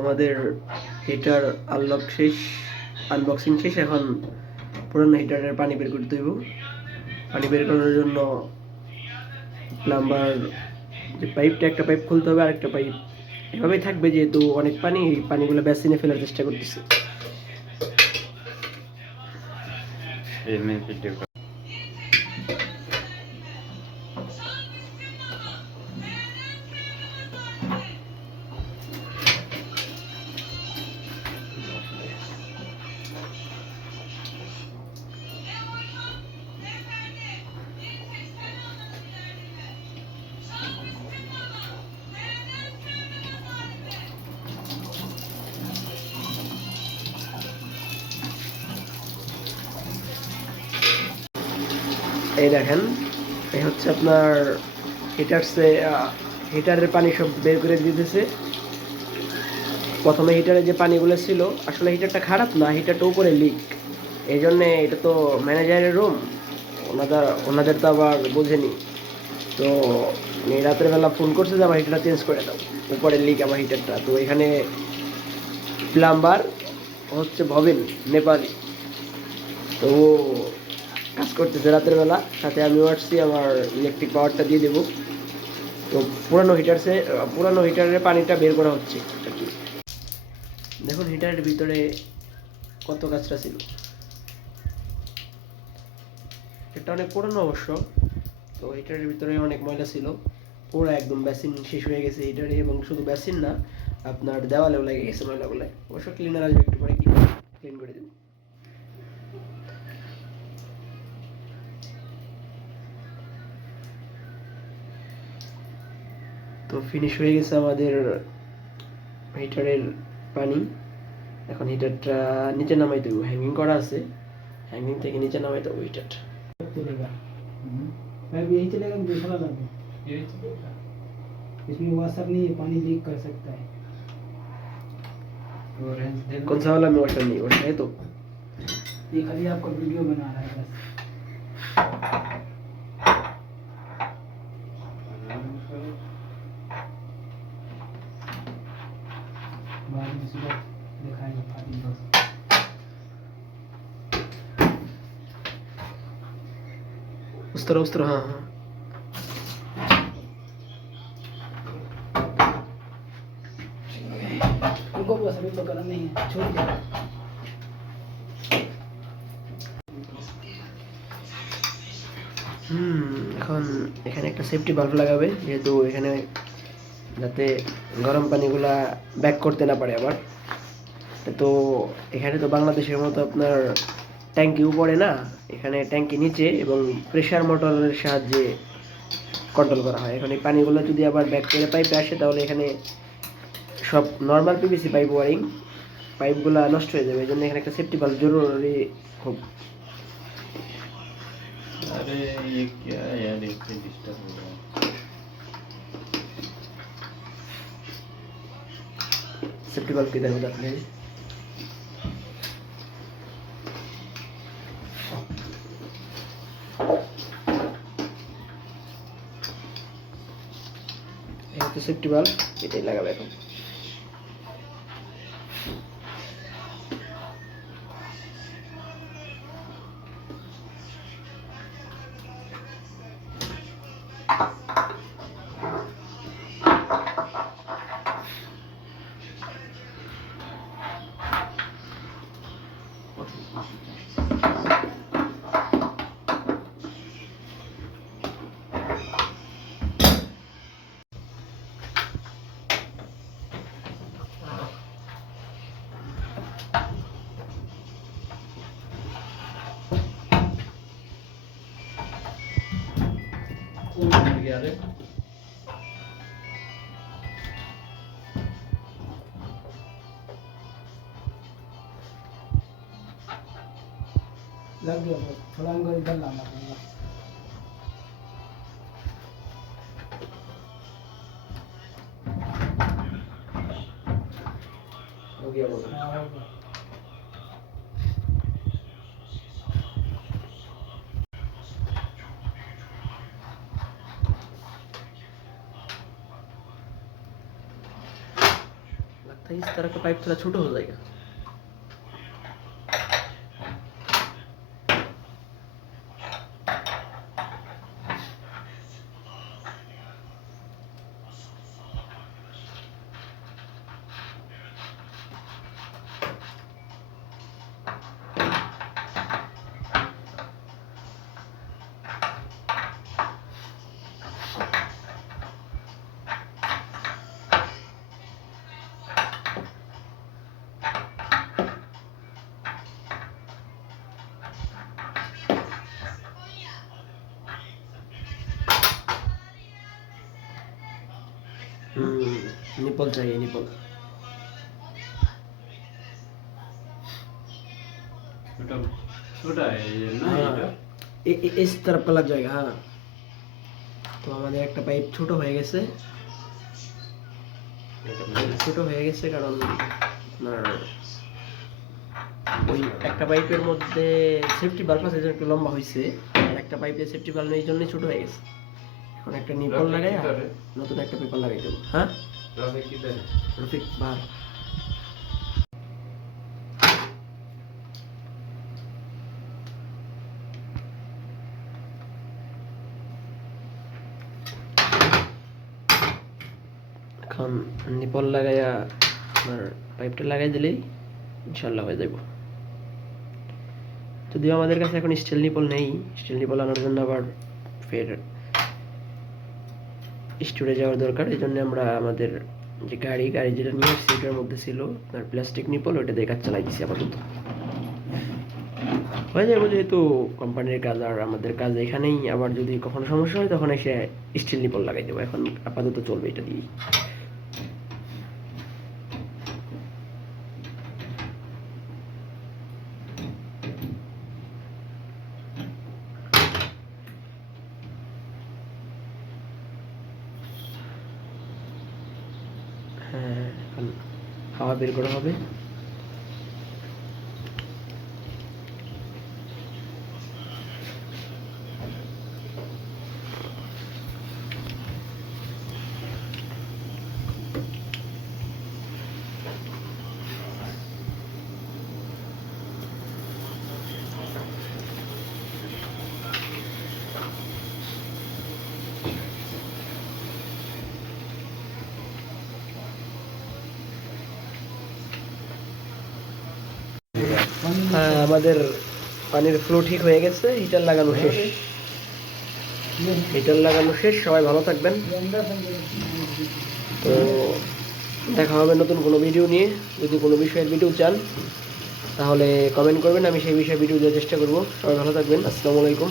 আমাদের heater unboxing শেষ। এখন পুরনো হিটারের পানি বের করতে হইব। পানি বের করার জন্য প্লাম্বার যে পাইপটা, একটা পাইপ খুলতে হবে, আরেকটা পাইপ এভাবেই থাকবে, যেহেতু অনেক পানি, এই পানিগুলো বেসিনে ফেলার চেষ্টা করতেছি। এই দেখেন, এই হচ্ছে আপনার হিটারের পানি সব বের করে দিতেছে। প্রথমে হিটারে যে পানিগুলো ছিল, আসলে হিটারটা খারাপ না, হিটারটা উপরে লিক। এই জন্যে, এটা তো ম্যানেজারের রুম, ওনাদের তো আবার বোঝেনি। তো রাতের বেলা ফোন করছে যে আমার হিটারটা চেঞ্জ করে দাও, উপরে লিক আমার হিটারটা। তো এখানে প্লাম্বার হচ্ছে ভবেন, নেপালি। তো ও কাজ করতেছে রাতের বেলা, সাথে আমিও আসছি, আমার ইলেকট্রিক পাওয়ারটা দিয়ে দেবো। তো পুরানো হিটারের পানিটা বের করা হচ্ছে আর কি। দেখুন হিটারের ভিতরে কত কাঁচরা ছিল। এটা অনেক পুরানো অবশ্য। তো হিটারের ভিতরে অনেক ময়লা ছিল, পুরো একদম বেসিন শেষ হয়ে গেছে হিটারে। এবং শুধু বেসিন না, আপনার দেওয়ালেও লেগে গেছে ময়লাগুলো। অবশ্য ক্লিনার আসবে একটু পরে, ক্লিন করে দেবো। তো ফিনিশ হয়ে গেছে আমাদের হিটারের পানি। এখন হিটারটা নিচে নামাই দেবো, হ্যাঙ্গিং করা আছে, হ্যাঙ্গিং থেকে নিচে নামাই দেবো হিটারটা। चलेगा यही चलेगा कि दूसरा ला दो? यही चलेगा। इसमें वॉशर नहीं है, पानी लीक कर सकता है। कौन सा वाला में वॉशर नहीं, वॉशर है तो ये खाली आपका वीडियो बना रहा है बस। बाद में सुबह दिखाएंगे पानी बस। उस तरह हाँ हाँ। उनको बस अभी तो करना नहीं है, छोड़ दो। এখন এখানে একটা সেফটি ভালভ লাগাবে, যেহেতু এখানে যাতে গরম পানিগুলা ব্যাক করতে না পারে আবার। তো এখানে তো বাংলাদেশের মতো আপনার ট্যাঙ্কি উপরে না, এখানে ট্যাঙ্কি নিচে এবং প্রেসার মোটরের সাহায্যে কন্ট্রোল করা হয়। এখন এই পানিগুলো যদি আবার ব্যাক করে পাইপে আসে, তাহলে এখানে সব নর্মাল পিভিসি পাইপ ওয়ারিং, পাইপগুলো নষ্ট হয়ে যাবে। এই জন্য এখানে একটা সেফটি ভালভ জরুরি খুব। अरे ये क्या यार, इससे डिस्टर्ब हो रहा है। सेफ्टी वाल्व किधर हो जाते हैं? ये तो सेफ्टी वाल्व এটাই লাগাবে এখন। लग गया बस, थोड़ा हमको इधर लाना पड़ेगा। हो गया वो। हाँ, होगा। लगता इस तरह का पाइप थोड़ा छोटा हो जाएगा। निपल चाहिए, निपल। छोटा है ये ना, हाँ, इस तरफ का लग जाएगा। हाँ, তো আমাদের একটা পাইপ ছোট হয়ে গেছে, কারণ আপনার ওই একটা পাইপের মধ্যে সেফটি বাল্ব আছে, একটু লম্বা হয়েছে, আর একটা পাইপে সেফটি বাল্ব নেই, জন্যই ছোট হয়ে গেছে। এখন একটা নিপল লাগাই নতুন একটা পেপার লাগাই দেবো। হ্যাঁ, রফিক ভাই এখন নিপল লাগাইয়া আপনার পাইপটা লাগাই দিলেই ইনশাল্লাহ হয়ে যাব। যদিও আমাদের কাছে এখন স্টিল নিপল নেই, স্টিল নিপল আনার জন্য আবার ফের স্টোরে যাওয়ার দরকার। এই জন্য আমরা আমাদের যে গাড়ি যেটা নিয়ে আসছি এটার মধ্যে ছিল আর প্লাস্টিক নিপল, ওইটা দিয়ে কাজ চালাই দিচ্ছি আপাতত। হয়ে যাবো, যেহেতু কোম্পানির কাজ আর আমাদের কাজ এখানেই। আবার যদি কখনো সমস্যা হয় তখন এসে স্টিল নিপল লাগাই দেবো। এখন আপাতত চলবে এটা দিয়েই। হ্যাঁ, এখন হাওয়া বের করা হবে। হ্যাঁ, আমাদের পানির ফ্লো ঠিক হয়ে গেছে। হিটার লাগানো শেষ, সবাই ভালো থাকবেন। তো দেখা হবে নতুন কোনো ভিডিও নিয়ে। যদি কোনো বিষয়ের ভিডিও চান তাহলে কমেন্ট করবেন, আমি সেই বিষয়ে ভিডিও দেওয়ার চেষ্টা করব। সবাই ভালো থাকবেন। আসসালামু আলাইকুম।